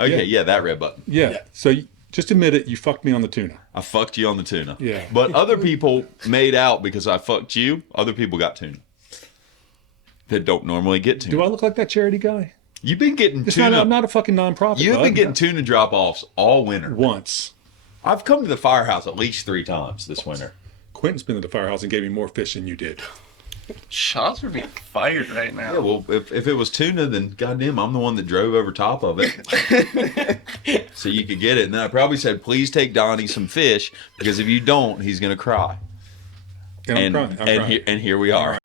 Okay, yeah, that red button. Yeah. So just admit it. You fucked me on the tuna. I fucked you on the tuna. Yeah. But other people made out because I fucked you. Other people got tuna that don't normally get tuna. Do I look like that charity guy? You've been getting tuna. I'm not a fucking nonprofit. You've been getting tuna drop-offs all winter. Once. I've come to the firehouse at least 3 times this winter. Quentin's been to the firehouse and gave me more fish than you did. Shots are being fired right now. Yeah, well, if it was tuna, then goddamn, I'm the one that drove over top of it. So you could get it. And then I probably said, please take Donnie some fish, because if you don't, he's going to cry. And I'm crying. And here we are.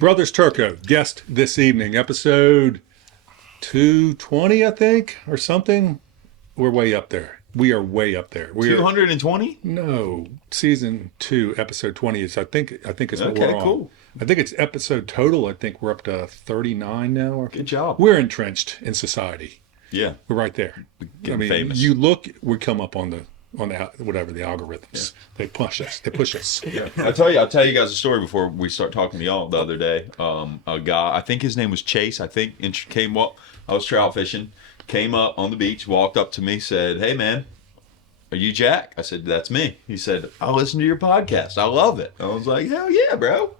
Brothers Turko, guest this evening, episode 220, I think, or something. We're way up there. We are way up there. 220? No, season 2, episode 20 is. I think it's what we're on. Okay, cool. I think it's episode total. I think we're up to 39 now. Good job. We're entrenched in society. Yeah. We're right there. Getting famous. You look, we come up on the whatever the algorithms. Yeah. They push us. Yeah. I'll tell you guys a story before we start talking to y'all. The other day, a guy, I think his name was Chase, came up. I was trout fishing, came up on the beach, walked up to me, said, "Hey man, are you Jack?" I said, "That's me." He said, "I listen to your podcast. I love it." I was like, "Hell yeah, bro.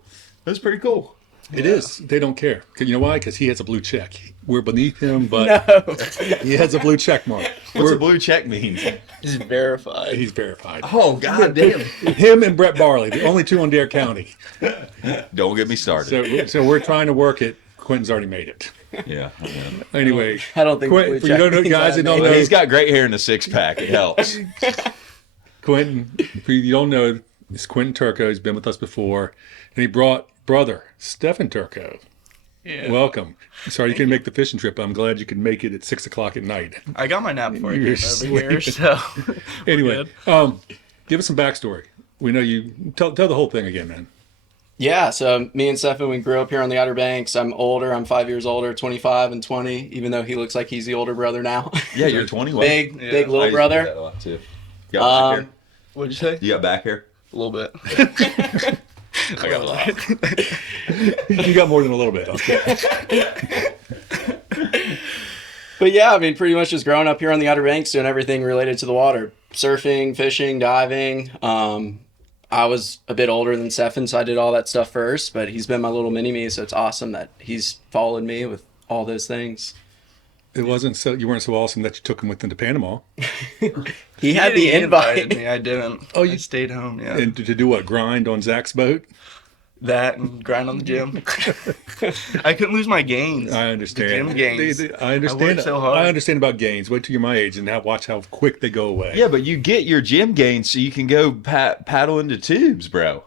That's pretty cool." It is. They don't care. You know why? Because he has a blue check. We're beneath him, but he has a blue check mark. What's a blue check mean? He's verified. He's verified. Oh, god damn. Him and Brett Barley, the only 2 on Dare County. Don't get me started. So we're trying to work it. Quentin's already made it. Yeah. Anyway. I don't think Quentin, for you don't know, guys that don't know. He's got great hair in the 6-pack. It helps. Quentin, for you don't know, it's Quentin Turko. He's been with us before. And he brought brother, Stefan Turko. Yeah. Welcome. Sorry you couldn't make the fishing trip. I'm glad you could make it at 6 o'clock at night. I got my nap before I You're came over here, so... Anyway, give us some backstory. We know you... Tell the whole thing again, man. Yeah, so me and Stefan, we grew up here on the Outer Banks. I'm older. I'm 5 years older, 25 and 20, even though he looks like he's the older brother now. Yeah, you're 21. Big little brother. That a lot too. You got back hair? What'd you say? You got back hair? A little bit. I got a lot. You got more than a little bit. Okay. But yeah, I mean, pretty much just growing up here on the Outer Banks, doing everything related to the water. Surfing, fishing, diving. I was a bit older than Stefan, so I did all that stuff first, but he's been my little mini-me, so it's awesome that he's followed me with all those things. It wasn't so, you weren't so awesome that you took him with him to Panama. He had the invite. Invited me. I didn't. I stayed home, yeah. And to do what? Grind on Zach's boat? That and grind on the gym. I couldn't lose my gains. I understand. The gym gains. I understand. I worked so hard. I understand about gains. Wait till you're my age and now watch how quick they go away. Yeah, but you get your gym gains so you can go paddle into tubes, bro.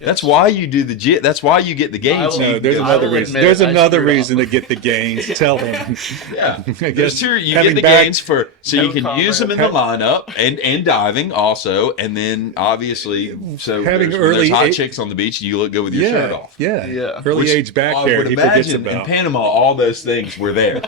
That's why you do the gym. That's why you get the gains. No, there's another reason. There's another reason to get the gains. Tell him. Yeah, I guess you get the gains so you can use them in the lineup and diving also, and then obviously having there's hot chicks on the beach, you look good with your shirt off. Yeah. Early age back hair. He forgets about. In Panama, all those things were there.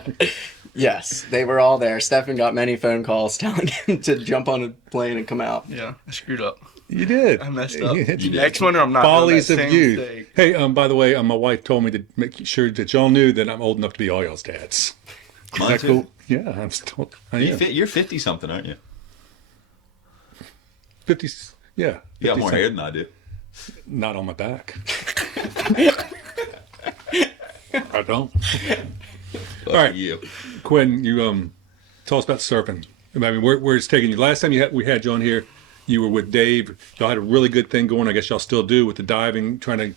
Yes, they were all there. Stefan got many phone calls telling him to jump on a plane and come out. Yeah, I screwed up. You did. I messed up. You Next winter, I'm not Follies doing that of same youth. mistake. Hey, by the way, my wife told me to make sure that y'all knew that I'm old enough to be all y'all's dads. Is that cool? Yeah, I'm still. You're 50 something, aren't you? 50. Yeah. You got more hair than I do. Not on my back. I don't. All right, you. Quinn, you tell us about surfing. I mean, where it's taking you. Last time we had you on here, you were with Dave. Y'all had a really good thing going. I guess y'all still do with the diving, trying to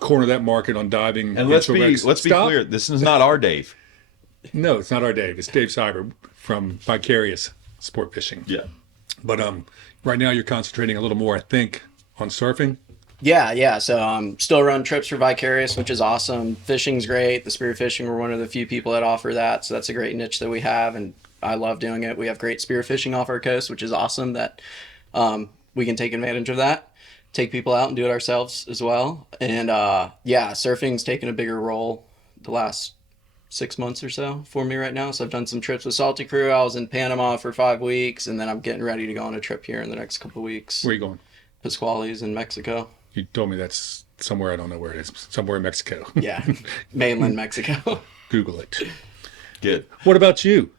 corner that market on diving. And let's be clear. This is not our Dave. No, it's not our Dave. It's Dave Cyber from Vicarious Sport Fishing. Yeah. But right now you're concentrating a little more, I think, on surfing. Yeah. So still run trips for Vicarious, which is awesome. Fishing's great. The spearfishing, we're one of the few people that offer that. So that's a great niche that we have, and I love doing it. We have great spearfishing off our coast, which is awesome that we can take advantage of that, take people out and do it ourselves as well. And surfing's taken a bigger role the last 6 months or so for me right now. So I've done some trips with Salty Crew. I was in Panama for 5 weeks, and then I'm getting ready to go on a trip here in the next couple of weeks. Where are you going? Pasquale's in Mexico. You told me that's somewhere, I don't know where it is. Somewhere in Mexico. Yeah, mainland Mexico. Google it. Good. What about you,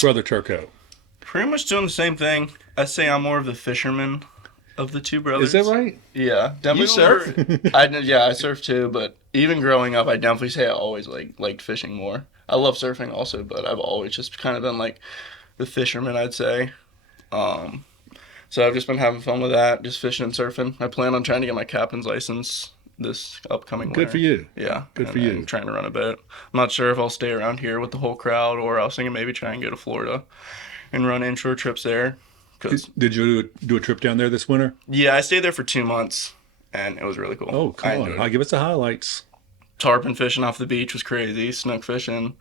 Brother Turko? Pretty much doing the same thing. I say I'm more of the fisherman of the two brothers. Is that right? Yeah, definitely. You surf? I surf too, but even growing up, I definitely say I always liked fishing more. I love surfing also, but I've always just kind of been like the fisherman, I'd say. So I've just been having fun with that, just fishing and surfing. I plan on trying to get my captain's license this upcoming winter. Good for you. Yeah. Good for you. I'm trying to run a boat. I'm not sure if I'll stay around here with the whole crowd, or I was thinking maybe try and go to Florida and run inshore trips there. Did you do a trip down there this winter? Yeah, I stayed there for 2 months, and it was really cool. Oh, I come enjoyed on. it. Give us the highlights. Tarpon fishing off the beach was crazy. Snook fishing.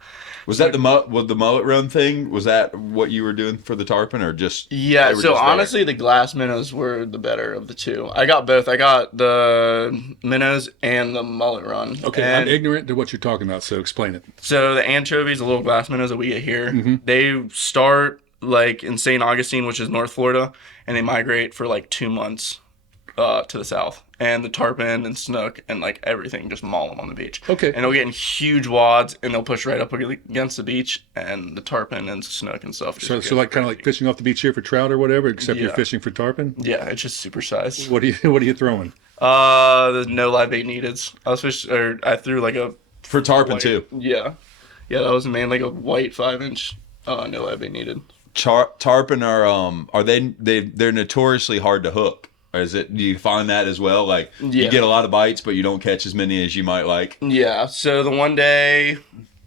Was that the mullet run thing? Was that what you were doing for the tarpon, or just? Yeah, they were so just there? honestly, the glass minnows were the better of the two. I got both. I got the minnows and the mullet run. Okay, And I'm ignorant to what you're talking about, so explain it. so the anchovies, the little glass minnows that we get here, Mm-hmm. they start like in St. Augustine, which is North Florida, and they migrate for like 2 months to the south. And the tarpon and snook and like everything just maul them on the beach. Okay. And they'll get in huge wads, and they'll push right up against the beach, and the tarpon and snook and stuff. Just So get like kind of like crazy. fishing off the beach here for trout or whatever, except you're Yeah. fishing for tarpon. Yeah, it's just super size. What are you throwing? The no live bait needed. I threw like a For tarpon white, too. Yeah, that was like a white 5-inch. No live bait needed. Tarpon are they're notoriously hard to hook. Or do you find that as well? Like you Yeah. get a lot of bites, but you don't catch as many as you might like. Yeah. So the one day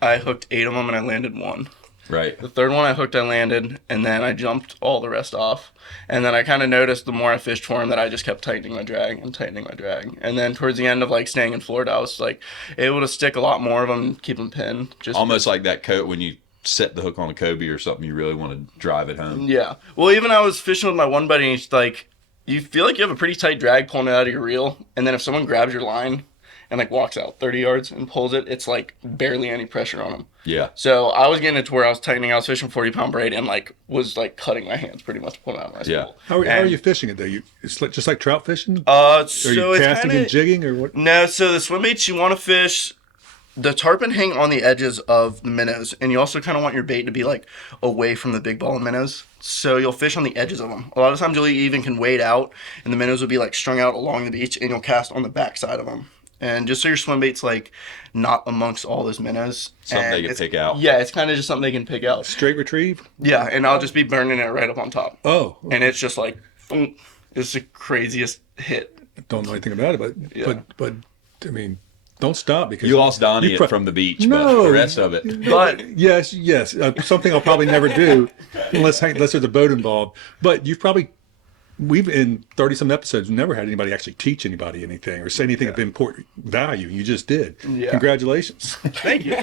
I hooked 8 of them and I landed 1. Right. The third one I hooked, I landed, and then I jumped all the rest off. And then I kind of noticed the more I fished for him that I just kept tightening my drag. And then towards the end of like staying in Florida, I was like able to stick a lot more of them and keep them pinned. Just Almost like that coat when you set the hook on a Cobia or something, you really want to drive it home. Yeah. Well, even I was fishing with my one buddy, and he's like, you feel like you have a pretty tight drag pulling it out of your reel, and then if someone grabs your line and like walks out 30 yards and pulls it, it's like barely any pressure on them. Yeah. So I was getting it to where I was tightening. I was fishing 40-pound braid and like was like cutting my hands pretty much pulling out my Yeah. spool. How are And, you fishing it though? It's just like trout fishing? So Are you it's casting kinda, and jigging or what? No, so the swim baits you want to fish, the tarpon hang on the edges of the minnows, and you also kind of want your bait to be like away from the big ball of minnows. So you'll fish on the edges of them. A lot of times you'll even can wade out, and the minnows will be like strung out along the beach, and you'll cast on the back side of them. And just so your swim bait's like not amongst all those minnows. Something And they can it's- pick out. Yeah, it's kind of just something they can pick out. Straight retrieve? Yeah, and I'll just be burning it right up on top. Oh, And it's just like, boom, it's the craziest hit. don't know anything about it, but Yeah. but I mean, don't stop because You lost Donnie you pro- from the beach, No. but the rest of it. But Yes, something I'll probably never do unless there's a boat involved. But we've in 30 some episodes never had anybody actually teach anybody anything or say anything of important value. You just did. Yeah. Congratulations. thank you.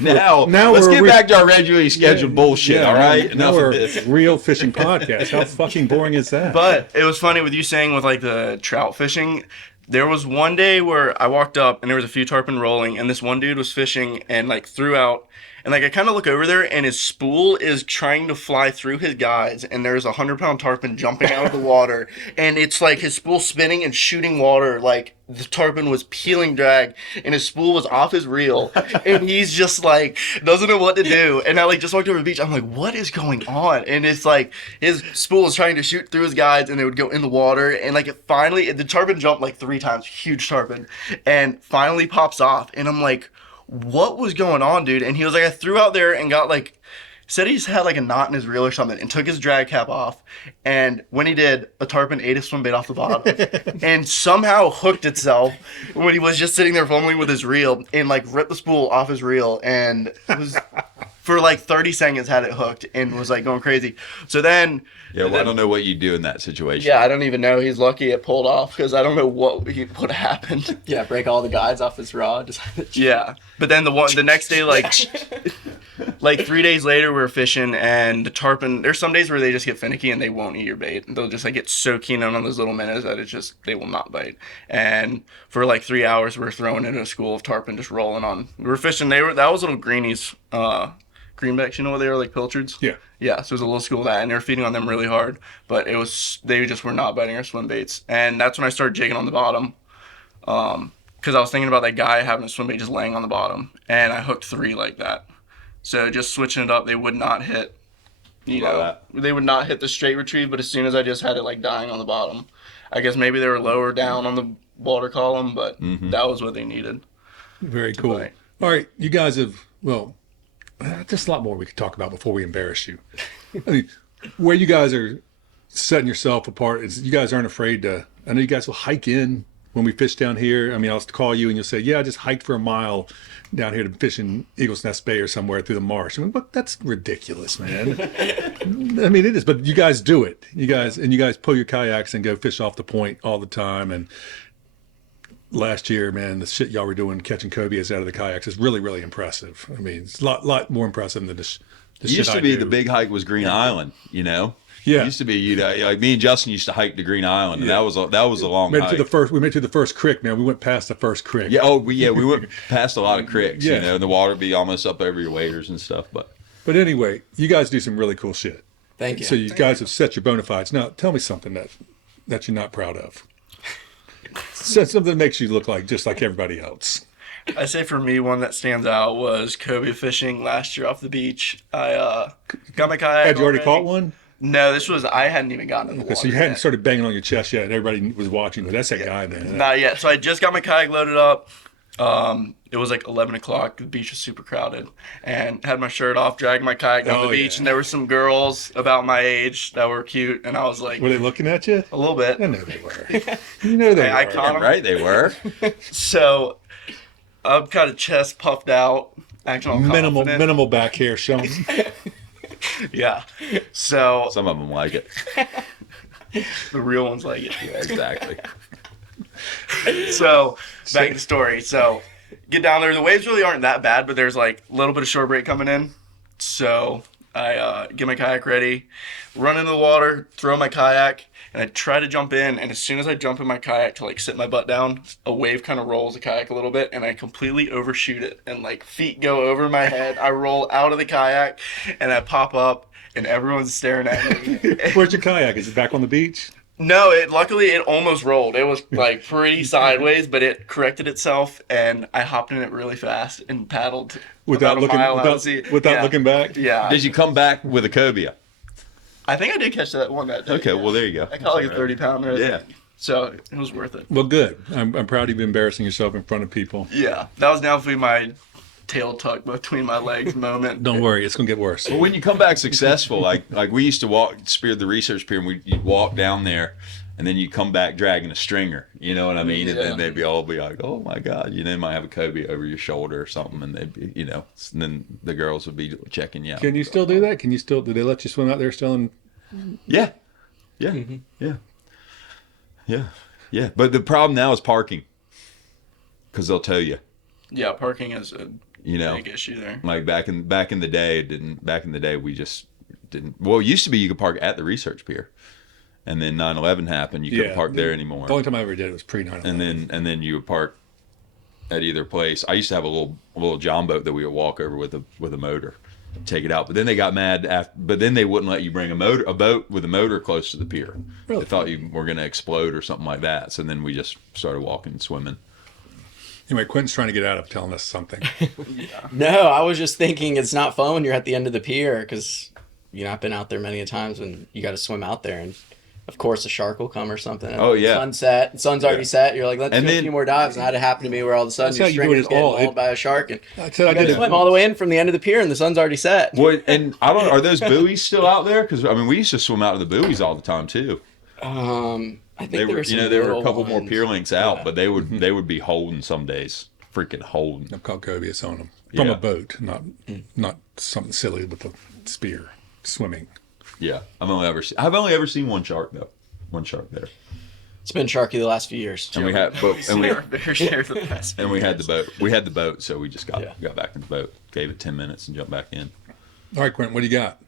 Now let's we're get re- back to our regularly scheduled bullshit. All right, Now enough we're of this. a real fishing podcast. How fucking boring is that? But it was funny with you saying with like the trout fishing. There was one day where I walked up and there was a few tarpon rolling, and this one dude was fishing and like threw out, and like I kind of look over there and his spool is trying to fly through his guides, and there's a 100-pound tarpon jumping out of the water, and it's like his spool spinning and shooting water, like the tarpon was peeling drag, and his spool was off his reel, and he's just like doesn't know what to do. And I like just walked over to the beach. I'm like, what is going on? And it's like his spool is trying to shoot through his guides, and it would go in the water, and like it finally the tarpon jumped like 3 times, huge tarpon, and finally pops off, and I'm like, what was going on, dude? And he was like, I threw out there and got like, said he just had like a knot in his reel or something, and took his drag cap off, and when he did, a tarpon ate his swim bait off the bottom and somehow hooked itself when he was just sitting there fumbling with his reel, and like ripped the spool off his reel, and it was for like 30 seconds had it hooked and was like going crazy. So then Yeah, well, I don't know what you do in that situation. yeah, I don't even know. He's lucky it pulled off because I don't know what happened. Yeah, break all the guides off his rod. Yeah, but then the next day, like like 3 days later, we were fishing, and the tarpon. There's some days where they just get finicky and they won't eat your bait. They'll just like get so keen on those little minnows that it's just they will not bite. And for like 3 hours, we were throwing in a school of tarpon, just rolling on. We were fishing. That was little greenies, greenbacks. You know what they were, like pilchards? Yeah. Yeah, so it was a little school of that, and they were feeding on them really hard. But they just were not biting our swim baits, and that's when I started jigging on the bottom. Because I was thinking about that guy having a swim bait just laying on the bottom, and I hooked 3 like that. So just switching it up, they would not hit, they would not hit the straight retrieve, but as soon as I just had it like dying on the bottom, I guess maybe they were lower down on the water column, but that was what they needed. Very cool. bite. All right, you guys have, well, there's a lot more we could talk about before we embarrass you. I mean, where you guys are setting yourself apart is you guys aren't afraid to, I know you guys will hike in when we fish down here. I mean, I'll call you and you'll say, yeah, I just hiked for a mile down here to fish in Eagle's Nest Bay or somewhere through the marsh. I mean, but that's ridiculous, man. I mean, it is, but you guys do it. You guys pull your kayaks and go fish off the point all the time. And last year, man, the shit y'all were doing catching cobias out of the kayaks is really, really impressive. I mean, it's a lot more impressive than the It shit used to I be do. the big hike was Green Island, you know? Yeah. It used to be, like me and Justin used to hike to Green Island, and Yeah. that was a long We made hike. it to the first creek, man. We went past the first creek. Yeah, we went past a lot of creeks, Yeah. you know, and the water would be almost up over your waders and stuff, but But anyway, you guys do some really cool shit. Thank you. So you guys have set your bona fides. Now, tell me something that you're not proud of. Something that makes you look like just like everybody else. I say for me, one that stands out was Cobia fishing last year off the beach. I got my kayak. Had you already caught one? No, I hadn't even gotten in the Okay, water. so you hadn't yet. started banging on your chest yet, and everybody was watching. But that's that guy, man. Not yet. So I just got my kayak loaded up. It was like 11 o'clock. The beach was super crowded. And had my shirt off, dragging my kayak down the beach. Yeah. And there were some girls about my age that were cute. And I was like, Were they looking at you? a little bit. I know they were. You know they I were. caught 'em. right, they were. So I'm kind of chest puffed out, acting all confident. Minimal back hair showing. Yeah. So Some of them like it. the real ones like it. Yeah, exactly. So back to the story. So get down there. The waves really aren't that bad, but there's like a little bit of shore break coming in. So I get my kayak ready, run into the water, throw my kayak, and I try to jump in. And as soon as I jump in my kayak to like sit my butt down, a wave kind of rolls the kayak a little bit, and I completely overshoot it. And like feet go over my head. I roll out of the kayak, and I pop up, and everyone's staring at me. Where's your kayak? Is it back on the beach? No, luckily it almost rolled. It was like pretty sideways, but it corrected itself, and I hopped in it really fast and paddled Without about looking, a mile out to sea. without Yeah. looking back. Yeah, Did you come back with a cobia? I think I did catch that one that day. Okay, yeah. well, there you go. I caught like a 30-pounder. Yeah. So it was worth it. Well, good. I'm proud of you embarrassing yourself in front of people. Yeah, that was definitely my tail tucked between my legs moment. Don't worry, it's gonna get worse. Well, when you come back successful, like we used to spear the research pier, and you'd walk down there, and then you come back dragging a stringer. You know what I mean? And Yeah. then they'd all be like, "Oh my God!" You know, you might have a cobia over your shoulder or something, and they'd be, and then the girls would be checking you out. Can you still do that? Do they let you swim out there still? Yeah, yeah, yeah. But the problem now is parking, because they'll tell you. Yeah, parking is a big issue there. Like back in the day, we just didn't. Well, it used to be you could park at the research pier, and then 9/11 happened. You couldn't park there anymore. The only time I ever did it was pre-9/11. And then you would park at either place. I used to have a little john boat that we would walk over with a motor, take it out. But then they got mad. But then they wouldn't let you bring a boat with a motor close to the pier. Really? They thought you were going to explode or something like that. So then we just started walking and swimming. Anyway, Quentin's trying to get out of telling us something. No, I was just thinking it's not fun when you're at the end of the pier because, I've been out there many a times when you got to swim out there and, of course, a shark will come or something. And Oh, yeah. the sun's already set. You're like, let's And do a then- few more dives. And that had happened to me where all of a sudden That's how your you do it stringer's at getting all. mauled by a shark and I said I you got did to it. swim all the way in from the end of the pier and the sun's already set. Well, and I don't. Are those buoys still out there? Because we used to swim out of the buoys all the time too. I think They were, some there were a little couple more ones. pier links out, Yeah. but they would be holding some days, freaking holding. I've caught cobias on them from Yeah. a boat, not something silly with a spear swimming. Yeah, I've only ever seen one shark though. One shark there, It's been sharky the last few years. and we had Fair share of the best. and we had the boat. We had the boat, so we just got Yeah. back in the boat, gave it 10 minutes, and jumped back in. All right, Quentin, what do you got?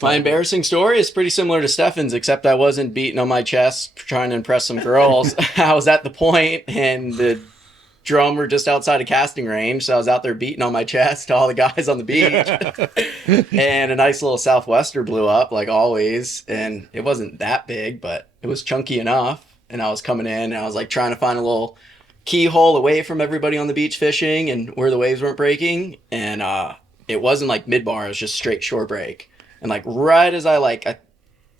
My embarrassing story is pretty similar to Stefan's, except I wasn't beating on my chest trying to impress some girls. I was at the point, and the drum were just outside of casting range, so I was out there beating on my chest to all the guys on the beach. And a nice little southwester blew up, like always, and it wasn't that big, but it was chunky enough. And I was coming in, and I was like trying to find a little keyhole away from everybody on the beach fishing and where the waves weren't breaking. And it wasn't like mid-bar, it was just straight shore break. And like right as I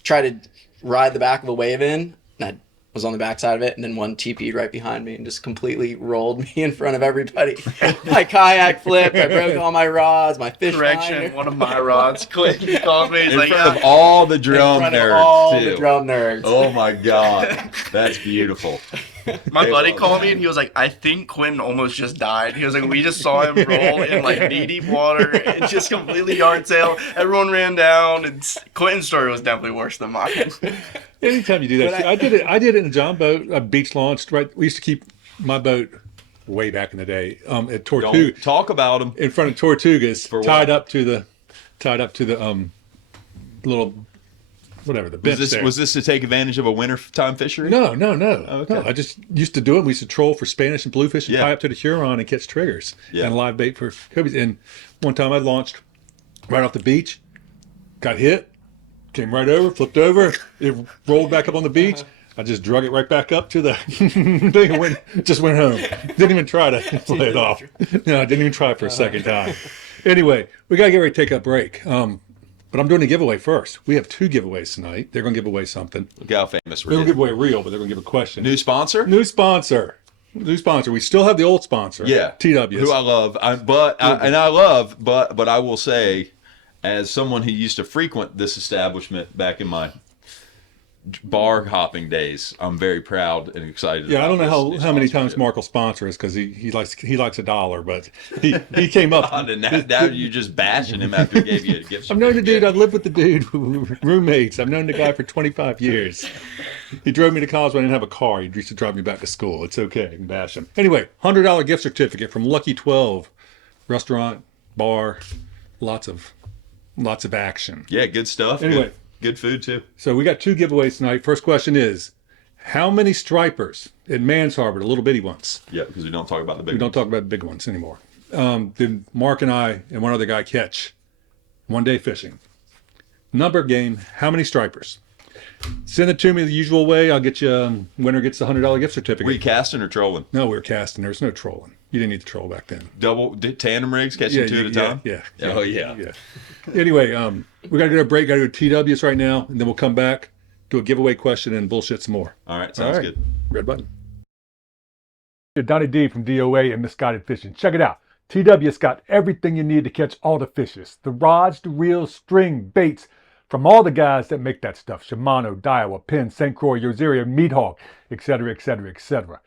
tried to ride the back of a wave in, and I was on the backside of it, and then one TP'd right behind me and just completely rolled me in front of everybody. My kayak flipped, I broke all my rods, my fish Correction, finder. one of my rods. Clinton calls me. He's In like, front of all the In drum front of nerds, all too. the drum nerds. Oh my God, that's beautiful. my They buddy love called that. me and he was like, I think Quentin almost just died. He was like, we just saw him roll in like knee-deep water and just completely yard sail. Everyone ran down. And Quentin's story was definitely worse than mine. Anytime you do that, But see, I did it in a John boat, a beach launched. Right, we used to keep my boat way back in the day at Tortuga, Don't talk about them. in front of Tortugas, For what? tied up to the little whatever the bench there. Was this to take advantage of a wintertime fishery? No. Okay. No, I just used to do it. We used to troll for Spanish and bluefish and Yeah. tie up to the Huron and catch triggers Yeah. and live bait for cobies. And one time I launched right off the beach, got hit, came right over, flipped over, it rolled back up on the beach. I just drug it right back up to the thing and just went home. Didn't even try to play it off. No, I didn't even try for a second time. Anyway, we got to get ready to take a break. But I'm doing a giveaway first. We have 2 giveaways tonight. They're going to give away something. Look how famous They're we're going to getting. give away real, but they're going to give a question. New sponsor? New sponsor. We still have the old sponsor. Yeah. TWs. Who I love. But I will say, as someone who used to frequent this establishment back in my bar hopping days, I'm very proud and excited. Yeah, I don't know about this how many times sponsorship. Mark will sponsor us because he likes $1, but he came up. God, and now you're just bashing him after he gave you a gift. I've known the dude. certificate. I've lived with the dude, roommates. I've known the guy for 25 years. He drove me to college when I didn't have a car. He used to drive me back to school. It's okay. I can bash him. Anyway, $100 gift certificate from Lucky 12 restaurant, bar, lots of action. Yeah, good stuff. Anyway. Good food too. So we got 2 giveaways tonight. First question is, how many stripers in Mans Harbor, the little bitty ones? Yeah, because we don't talk about the big. We don't talk about the big ones anymore. Did Mark and I and one other guy catch one day fishing? Number game, how many stripers? Send it to me the usual way. I'll get you, winner gets the $100 gift certificate. Were you casting or trolling? No, we were casting. There was no trolling. You didn't need to troll back then. Tandem rigs, catching 2 at a time? Yeah. Oh, yeah. Anyway, we got to get a break. Got to go to TWs right now, and then we'll come back, do a giveaway question, and bullshit some more. All right, sounds good. Red button. Donnie D from DOA and Misguided Fishing. Check it out. TW's got everything you need to catch all the fishes. The rods, the reels, string, baits, from all the guys that make that stuff. Shimano, Daiwa, Penn, St. Croix, Yoseria, Meat Hawk, etc., etc., etc.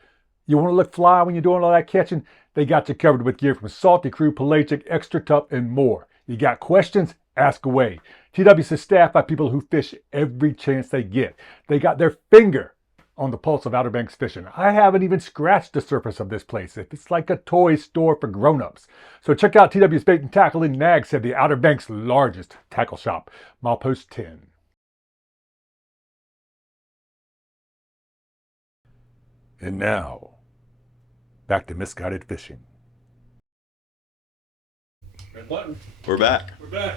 You want to look fly when you're doing all that catching? They got you covered with gear from Salty Crew, Pelagic, Extra Tough, and more. You got questions? Ask away. TW's is staffed by people who fish every chance they get. They got their finger on the pulse of Outer Banks fishing. I haven't even scratched the surface of this place. It's like a toy store for grown-ups. So check out TW's Bait and Tackle in Nags Head, the Outer Banks' largest tackle shop. Milepost 10. And now, back to Misguided Fishing. We're back. We're back.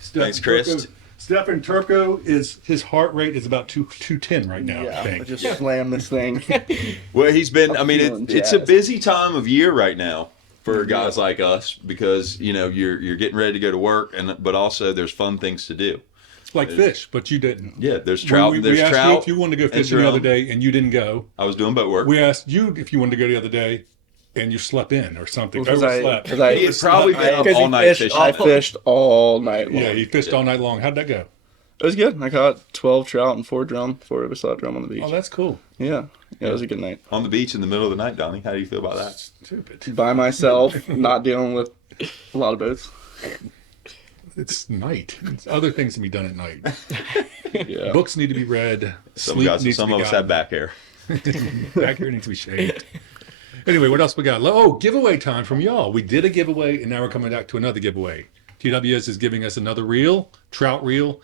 Thanks, Chris. Stefan Turko his heart rate is about 210 right now. I Yeah, think. I just slammed this thing. Well, he's been. I mean, feeling it's a jazzed. busy time of year right now for guys like us because you're getting ready to go to work, but also there's fun things to do. It's like fish, but you didn't. Yeah, there's trout. We there's asked trout. you if you wanted to go and fishing the other drum. day, and you didn't go. I was doing boat work. We asked you if you wanted to go the other day, and you slept in or something. Because Overslept. Because I He had probably been up because all he night fished- fishing. I fished all night long. Yeah, he fished all night long. How'd that go? It was good. I caught 12 trout and 4 drum before we saw a drum on the beach. Oh, that's cool. Yeah, it was a good night. On the beach in the middle of the night, Donnie. How do you feel about that? Stupid. By myself, not dealing with a lot of boats. It's night. It's other things can be done at night. Yeah. Books need to be read. Some Sleep guys, needs some to of be us gotten. have back hair. Back here needs to be shaved. Anyway, what else we got? Oh, giveaway time from y'all. We did a giveaway, and now we're coming back to another giveaway. TWS is giving us another reel, trout reel.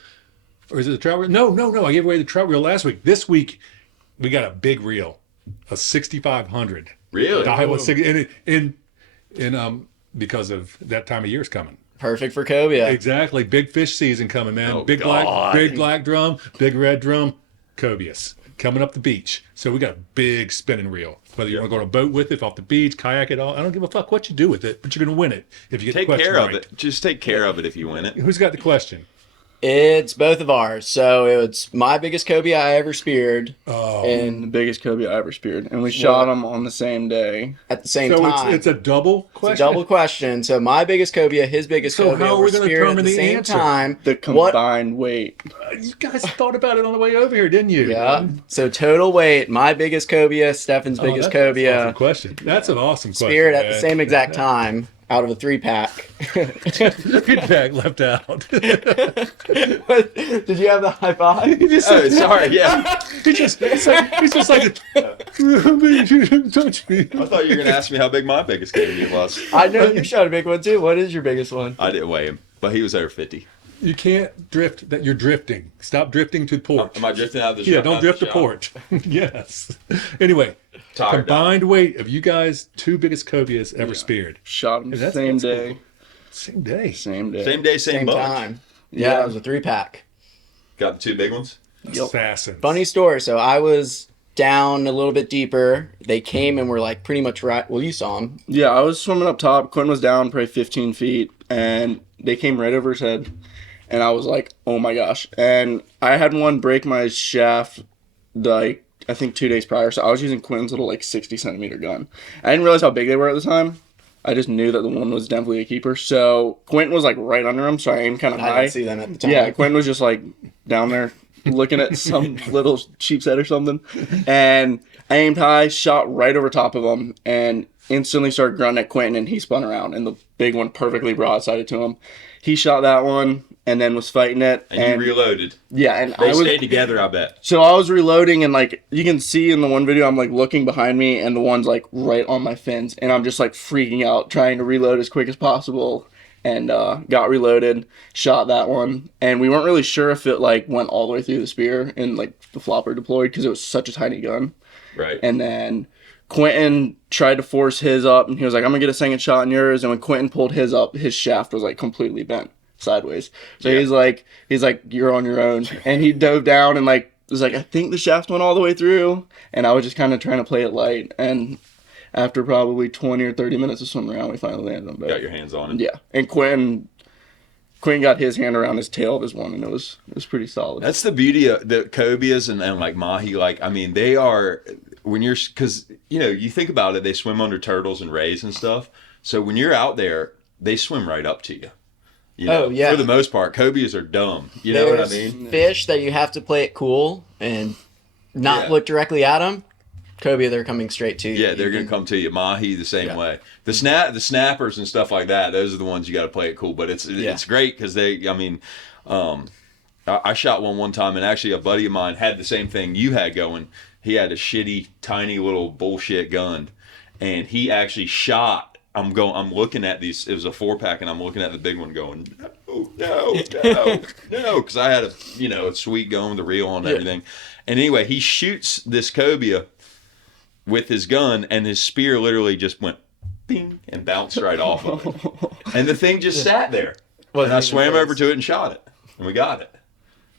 Or is it a trout reel? No. I gave away the trout reel last week. This week, we got a big reel, a 6,500. Really? Because of that time of year is coming. Perfect for Cobia. Exactly. Big fish season coming, man. Oh, big God. black drum, big red drum, cobias coming up the beach. So we got a big spinning reel. Whether you want to go on a boat with it, off the beach, kayak it all, I don't give a fuck what you do with it, but you're going to win it if you get Take the question care right. of it. Just take care of it if you win it. Who's got the question? It's both of ours. So it's my biggest cobia I ever speared. And the biggest cobia I ever speared. And we shot them on the same day. At the same So time. it's a double question? It's a double question. So my biggest cobia, his biggest So cobia how are were we gonna speared at determine the the same answer? time. The What? combined weight. You guys thought about it on the way over here, didn't you? Yeah. So total weight, my biggest cobia, Stefan's biggest That's an cobia, awesome question. That's an awesome question. speared at the man. same exact time out of a 3-pack. Feedback left out. Did you have the high five? Oh, sorry. Yeah. He's just like, touch me. I thought you were going to ask me how big my biggest cobia was. I know you shot a big one too. What is your biggest one? I didn't weigh him, but he was over 50. You can't drift. That you're drifting. Stop drifting to port. Am I drifting out of the Yeah, shop? don't drift to port. Yes. Anyway, Tired combined weight of you guys' two biggest cobias ever speared. Shot them That's- same that's day. cool. Same day. Same day. Same day, same Same buck. time. Yeah, it was a 3-pack. Got the two big ones. Assassin. Funny story. So I was down a little bit deeper. They came and were like pretty much right. Well, you saw them. Yeah, I was swimming up top. Quentin was down probably 15 feet, and they came right over his head. And I was like, oh my gosh. And I had one break my shaft, like, I think 2 days prior. So I was using Quentin's little, like, 60-centimeter gun. I didn't realize how big they were at the time. I just knew that the one was definitely a keeper. So Quentin was, like, right under him, so I aimed kind of I high. didn't see them at the time. Yeah, Quentin was just, like, down there looking at some little sheep's head or something. And I aimed high, shot right over top of him, and instantly started grunting at Quentin, and he spun around, and the big one perfectly broadsided to him. He shot that one, and then was fighting it. And you reloaded. Yeah, and They I was... stayed together, I bet. So I was reloading, and, like, you can see in the one video, I'm, like, looking behind me, and the one's, like, right on my fins, and I'm just, like, freaking out, trying to reload as quick as possible, and got reloaded, shot that one, and we weren't really sure if it, like, went all the way through the spear, and, like, the flopper deployed, because it was such a tiny gun. Right. And then Quentin tried to force his up, and he was like, I'm gonna get a second shot on yours, and when Quentin pulled his up, his shaft was, like, completely bent sideways. So Yeah. he's like, you're on your own. And he dove down and, like, was like, I think the shaft went all the way through. And I was just kind of trying to play it light. And after probably 20 or 30 minutes of swimming around, we finally landed on boat. Got your hands on it. Yeah. And Quentin got his hand around his tail of his one, and it was pretty solid. That's the beauty of the cobias and like mahi. Like, I mean, they are, when you're, because, you know, you think about it, they swim under turtles and rays and stuff. So when you're out there, they swim right up to you. You know, Oh, yeah. For the most part, cobias are dumb. You know what I There's mean? fish that you have to play it cool and not Yeah. look directly at them. Cobia, they're coming straight to you. Yeah, they're gonna come to you. Mahi the same Yeah. way. The snappers and stuff like that. Those are the ones you got to play it cool. But it's great because they. I mean, I shot one time, and actually a buddy of mine had the same thing you had going. He had a shitty, tiny little bullshit gun, and he actually shot. I'm looking at these. It was a 4-pack, and I'm looking at the big one, going, no, because I had a sweet gun with the reel on and everything. And anyway, he shoots this cobia with his gun, and his spear literally just went bing and bounced right off of it. And the thing just sat there. And I swam over to it and shot it, and we got it.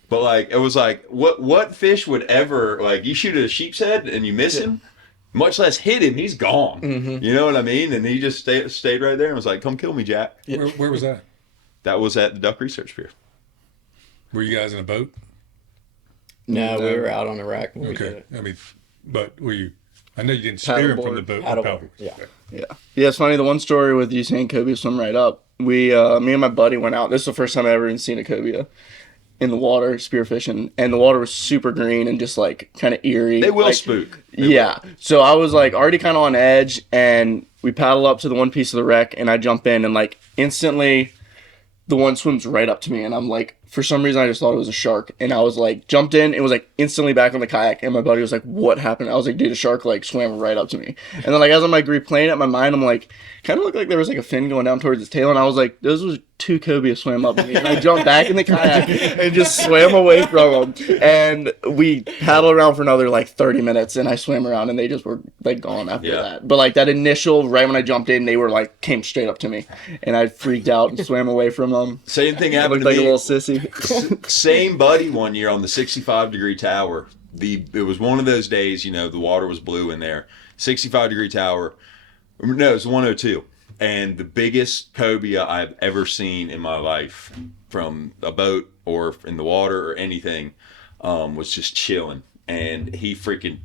But like, it was like, what fish would ever, like, you shoot at a sheep's head and you miss him, much less hit him, he's gone. Mm-hmm. You know what I mean? And he just stayed right there and was like, come kill me, Jack. Where was that? That was at the Duck Research Pier. Were you guys in a boat? No, we were out on a wreck. When we did Okay. it. I mean, but were you? I know you didn't steer him from the boat. Paddleboard, yeah. Yeah, it's funny. The one story with you saying cobia swim right up. Me and my buddy went out. This is the first time I ever even seen a cobia in the water spearfishing, and the water was super green and just like kind of eerie. They will like, spook. Yeah. So I was like already kind of on edge, and we paddle up to the one piece of the wreck, and I jump in, and like instantly, the one swims right up to me, and I'm like for some reason I just thought it was a shark, and I was like, jumped in, and was like instantly back on the kayak, and my buddy was like, what happened? I was like, dude, a shark like swam right up to me. And then like as I'm like replaying it in my mind, I'm like, kind of looked like there was like a fin going down towards his tail, and I was like, those was 2 cobia swam up to me, and I jumped back in the kayak and just swam away from them, and we paddled around for another like 30 minutes, and I swam around, and they just were like gone after that. But like that initial, right when I jumped in, they were like came straight up to me, and I freaked out and swam away from them. Same thing happened to Like me. a little sissy. Same buddy one year on the 65-degree tower. It was one of those days, you know, the water was blue in there. 65-degree tower. No, it was 102. And the biggest cobia I've ever seen in my life from a boat or in the water or anything was just chilling. And he freaking,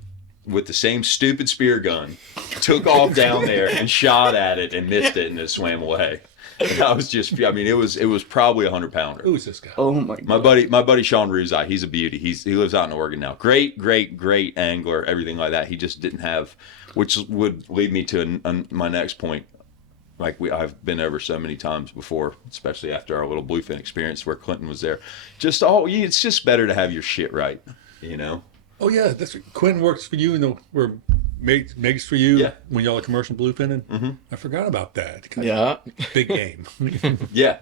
with the same stupid spear gun, took off down there and shot at it and missed it and it swam away. And I was just, I mean, it was probably 100-pounder. Who's this guy? Oh my god. My buddy Sean Ruzai, he's a beauty. He lives out in Oregon now. Great angler, everything like that. He just didn't have, which would lead me to my next point. Like I've been over so many times before, especially after our little bluefin experience where Clinton was there. It's just better to have your shit right, you know. Oh yeah, that's Quentin works for you, and we're makes for you when y'all are commercial bluefinning. Mm-hmm. I forgot about that. Yeah. Big game. Yeah,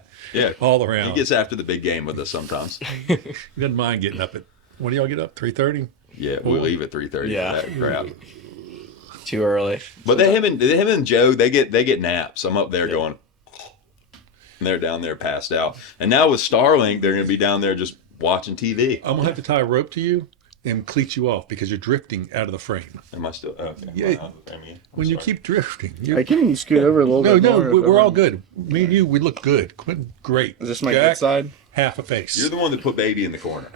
All around. He gets after the big game with us sometimes. He doesn't mind getting up at. When do y'all get up? 3:30. Yeah, we leave at 3:30. Yeah. For that crap. Too early. But him and Joe, they get naps. I'm up there going, and they're down there passed out. And now with Starlink, they're going to be down there just watching TV. I'm gonna have to tie a rope to you and cleat you off because you're drifting out of the frame. Am I still? Okay. Yeah. When you keep drifting, I can scoot over a little bit. no, more we're all good. Me and you, we look good. Quentin, great. Is this my Jack, good side? Half a face. You're the one that put baby in the corner.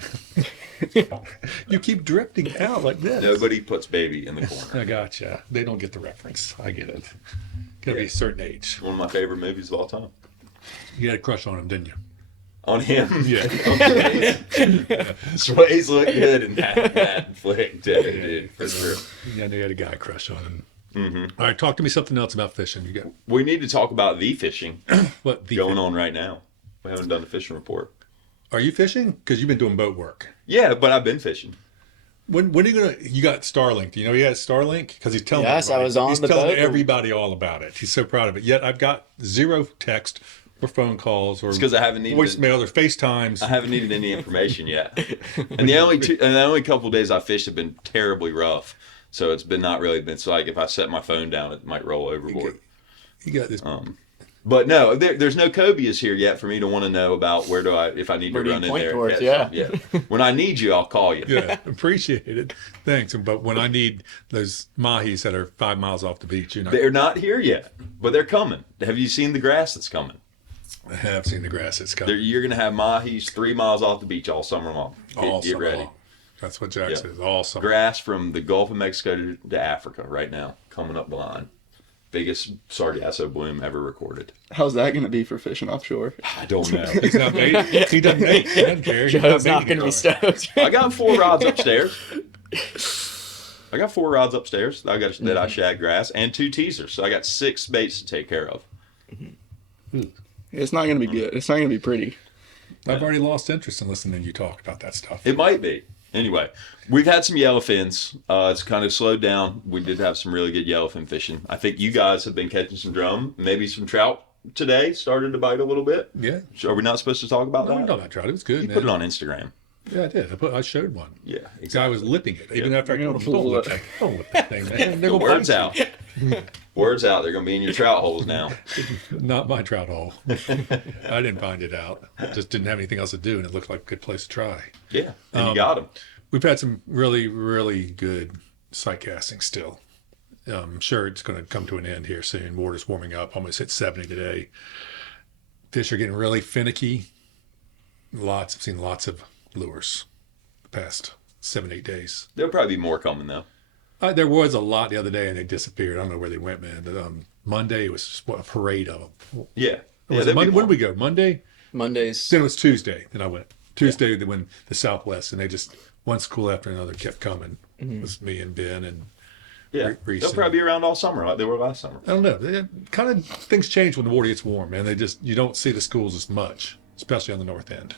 You keep drifting out like this. Nobody puts baby in the corner. I gotcha. They don't get the reference. I get it. Gotta be a certain age. One of my favorite movies of all time. You had a crush on him, didn't you? On him. Yeah. Sway's look good in that flick, dude, for sure. Yeah, I knew you had a guy crush on him. Mm-hmm. All right, talk to me something else about fishing. You got We need to talk about the fishing what the going on right now. We haven't done the fishing report. Are you fishing? Because you've been doing boat work. Yeah, but I've been fishing. When are you gonna? You got Starlink. Do you know he has Starlink? Because he's telling. Yes, everybody. I was on He's the telling boat. everybody all about it. He's so proud of it. Yet I've got zero text or phone calls or It's because I haven't needed voicemail or FaceTimes. I haven't needed any information yet. And the only couple of days I fished have been terribly rough. So it's been not really been. It's like if I set my phone down, it might roll overboard. You got this. But no, there's no cobias here yet for me to want to know about if I need to Where do you run in point there. towards? Yeah. When I need you, I'll call you. Yeah, appreciate it. Thanks. But when I need those mahis that are 5 miles off the beach, They're not here yet, but they're coming. Have you seen the grass that's coming? I have seen the grass that's coming. You're going to have mahis 3 miles off the beach all summer long. Get ready. Long. That's what Jack says. All summer. Grass from the Gulf of Mexico to Africa right now, coming up the line. Biggest sargasso bloom ever recorded. How's that going to be for fishing offshore? I don't know. He's not made. He doesn't make. He doesn't care. He's Joe's not making going to be it. stoked. I got 4 rods upstairs. That I shag grass and 2 teasers. So I got 6 baits to take care of. It's not going to be good. It's not going to be pretty. I've already lost interest in listening to you talk about that stuff. It might be. Anyway, we've had some yellowfins. It's kind of slowed down. We did have some really good yellowfin fishing. I think you guys have been catching some drum, maybe some trout today. Started to bite a little bit. Yeah. Are we not supposed to talk about No, we that? know that trout. It was good, You man. put it on Instagram. Yeah, I did. I showed one. Yeah, The guy was lipping it. Even after I told him, pull don't lip it. that thing, man. They're gonna Words bite out. Words out. They're going to be in your trout holes now. you. Not my trout hole. I didn't find it out. Just didn't have anything else to do, and it looked like a good place to try. Yeah, and you got them. We've had some really, really good sight casting still. I'm sure it's going to come to an end here soon. Water's warming up. Almost hit 70 today. Fish are getting really finicky. I've seen lots of lures the past 7-8 days. There'll probably be more coming, though. There was a lot the other day, and they disappeared. I don't know where they went, man. But, Monday was just a parade of them. Yeah. Was there'll it Monday? be When more. did we go? Monday? Mondays. Then it was Tuesday. Then I went. Tuesday, they went the Southwest, and they just, one school after another kept coming. It was me and Ben and Yeah, Reese they'll probably be around all summer like they were last summer. I don't know. Kind of things change when the water gets warm, man. You don't see the schools as much, especially on the north end.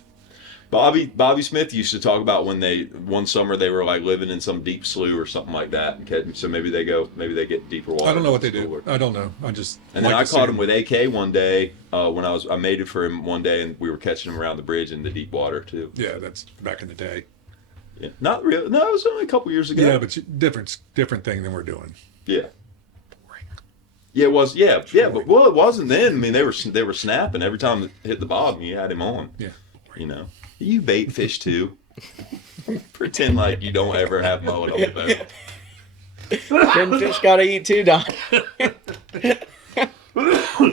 Bobby Smith used to talk about when one summer they were like living in some deep slough or something like that, and so maybe they get deeper water. I don't know what they do. I don't know. I just and then I caught him with AK one day when I made it for him one day, and we were catching him around the bridge in the deep water too. Yeah, that's back in the day. Yeah, not real. No, it was only a couple years ago. Yeah, but different thing than we're doing. Yeah. Yeah, it was. Yeah, but it wasn't then. I mean, they were snapping every time it hit the bottom. You had him on. Yeah. You know, you bait fish too. Pretend like you don't ever have mullet on the boat. Them fish gotta eat too, Don.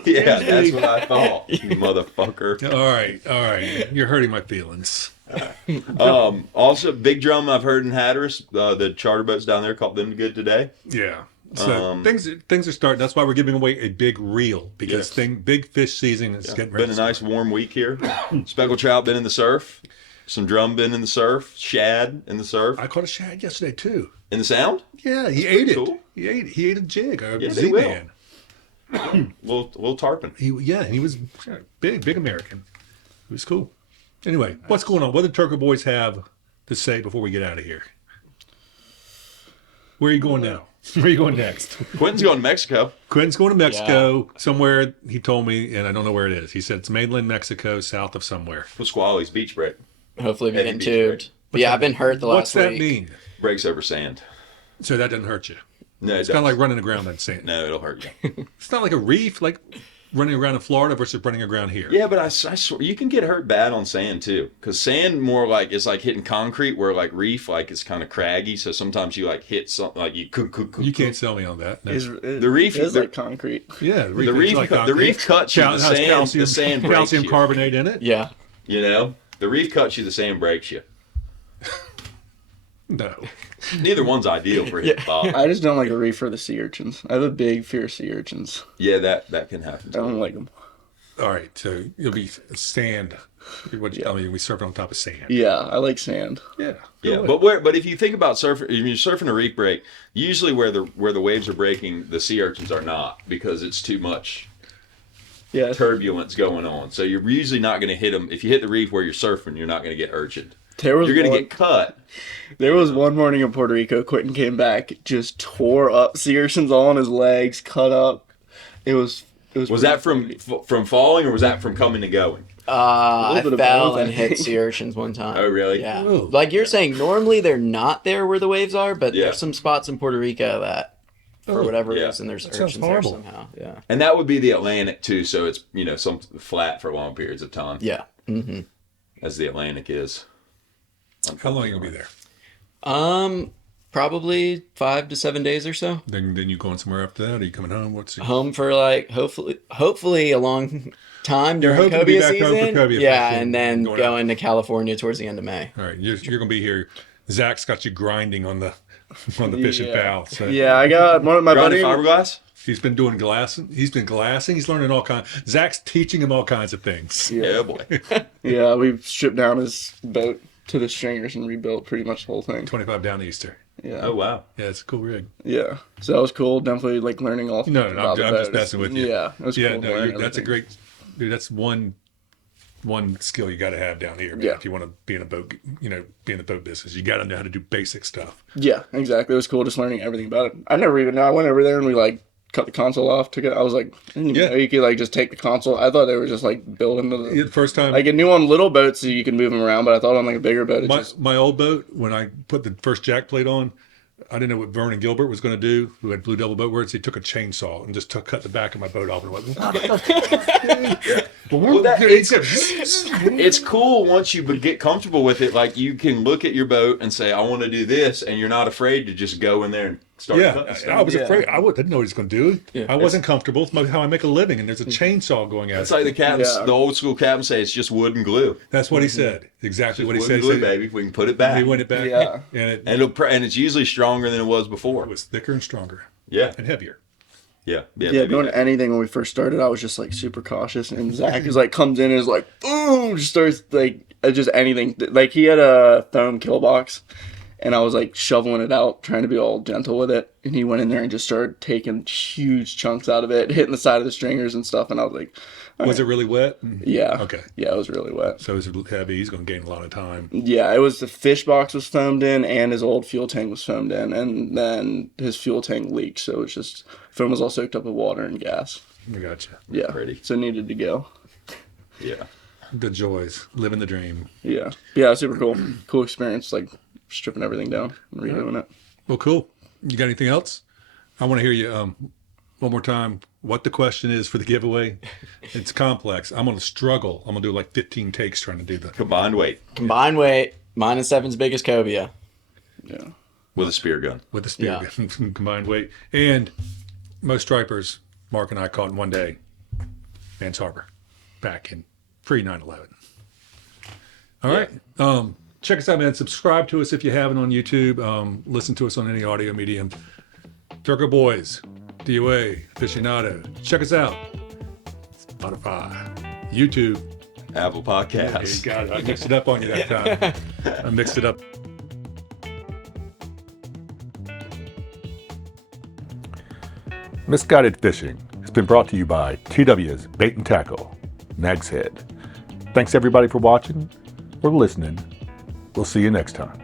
Yeah, that's what I thought, you motherfucker. All right. You're hurting my feelings. Also, Big Drum, I've heard in Hatteras, the charter boats down there caught them good today. Yeah. So things are starting. That's why we're giving away a big reel because big fish season is getting ready. Been a nice warm week here. Speckled trout been in the surf. Some drum been in the surf. Shad in the surf. I caught a shad yesterday too. In the Sound? Yeah, he ate it. Cool. He ate a jig. Yeah, they will. Little tarpon. He was big American. It was cool. Anyway, what's going on? What do the Turko boys have to say before we get out of here? Where are you going now? Where are you going next? Quentin's going to Mexico. Quentin's going to Mexico somewhere. He told me, and I don't know where it is. He said it's mainland Mexico, south of somewhere. Pasquale's beach break. Hopefully we get tubed. But yeah, I've been hurt the last week. What's that mean? Breaks over sand. So that doesn't hurt you? No, it's kind of like running aground on sand. No, it'll hurt you. It's not like a reef, like running around in Florida versus running around here. Yeah, but I swear you can get hurt bad on sand too, because sand more like it's like hitting concrete, where like reef like it's kind of craggy. So sometimes you like hit something like you. You can't sell me on that. No. The reef is like concrete. Yeah, the reef cuts you. The sand breaks calcium you. carbonate in it. Yeah, you know the reef cuts you. The sand breaks you. No. Neither one's ideal for hitting Bob. I just don't like a reef for the sea urchins. I have a big fear of sea urchins. Yeah, that can happen. I don't like them. All right, so it'll be sand. What I mean, we surf on top of sand. Yeah, I like sand. Yeah. But if you think about surfing, if you're surfing a reef break, usually where the waves are breaking, the sea urchins are not, because it's too much turbulence going on. So you're usually not going to hit them. If you hit the reef where you're surfing, you're not going to get urchined. You're going to get cut. There was one morning in Puerto Rico, Quentin came back, just tore up sea urchins all on his legs, cut up. It was that from falling, or was that from coming and going? I fell and hit sea urchins one time. Oh, really? Yeah. Ooh. Like you're saying, normally they're not there where the waves are, but Yeah. there's some spots in Puerto Rico that, for whatever Yeah. reason, there's That sounds urchins there horrible. somehow. Yeah. And that would be the Atlantic too, so it's some flat for long periods of time. Yeah. Mm-hmm. As the Atlantic is. How long are you gonna be there? Probably 5 to 7 days or so. Then you going somewhere after that? Or are you coming home? What's Home for like hopefully a long time You're during hoping to be Cobia back home for season. Cobia Yeah, fishing, and then going going to California towards the end of May. All right, you're gonna be here. Zach's got you grinding on the fishing pal. So Yeah, I got one of my Grinding buddies. fiberglass? he's been doing glassing. He's been glassing. He's learning all kinds. Zach's teaching him all kinds of things. Yeah, boy. Yeah, we've stripped down his boat to the stringers and rebuilt pretty much the whole thing. 25 down Easter. Yeah. Oh, wow. Yeah, it's a cool rig. Yeah. So that was cool. Definitely like learning all No, about I'm the just boat. messing with you. Yeah. It was Yeah, cool to no, learn that's a everything. great, dude. That's one skill you got to have down here, man. Yeah. If you want to be in a boat, be in the boat business, you got to know how to do basic stuff. Yeah, exactly. It was cool just learning everything about it. I never even know. I went over there and we like cut the console off. I was like, I didn't even know you could like just take the console. I thought they were just like building The first time, like a new on little boats so you can move them around, but I thought on like a bigger boat. my old boat, when I put the first jack plate on, I didn't know what Vernon Gilbert was going to do, who had Blue Devil Boat Works. He took a chainsaw and just cut the back of my boat off and went, Well, it's cool once you get comfortable with it. Like, you can look at your boat and say, I want to do this, and you're not afraid to just go in there and start cutting I stuff. was afraid. I didn't know what he's going to do. Yeah. I wasn't comfortable. It's how I make a living, and there's a chainsaw going at It's it. like the old school captains say, it's just wood and glue. That's what he said. Exactly what he Wood said. and He glue, said, baby. We can put it back. He went it back. Yeah. And And it's usually stronger than it was before. it was thicker and stronger Yeah. and heavier. Yeah. Yeah, maybe. doing anything when we first started, I was just like super cautious, and Zach is like comes in and is like, boom, just starts like just anything. Like he had a foam kill box, and I was like shoveling it out, trying to be all gentle with it. And he went in there and just started taking huge chunks out of it, hitting the side of the stringers and stuff. And I was like, Was it really wet? yeah. Okay. Yeah, it was really wet. So it's heavy. He's going to gain a lot of time. Yeah, it was the fish box was foamed in and his old fuel tank was foamed in. And then his fuel tank leaked. So it's just, foam was all soaked up with water and gas. I gotcha. Yeah. Pretty. So it needed to go. Yeah. The joys, living the dream. Yeah. Yeah, super cool. Cool experience, like stripping everything down and redoing it. Well, cool. You got anything else? I want to hear you one more time what the question is for the giveaway. It's complex. I'm going to struggle. I'm going to do like 15 takes trying to do the Combined weight Combined weight, mine and Stefan's biggest cobia. Yeah. with a spear gun. with the spear combined weight. And most stripers, Mark and I caught in one day, Vance Harbor, back in pre 9/11. All right. Check us out, man. Subscribe to us if you haven't on YouTube. Listen to us on any audio medium. Turko Boys, DOA, Aficionado. Check us out. Spotify, YouTube. Apple There you Podcasts. got it. I mixed it up on you that time. I mixed it up. Misguided Fishing has been brought to you by TW's Bait and Tackle, Nag's Head. Thanks everybody for watching or listening. We'll see you next time.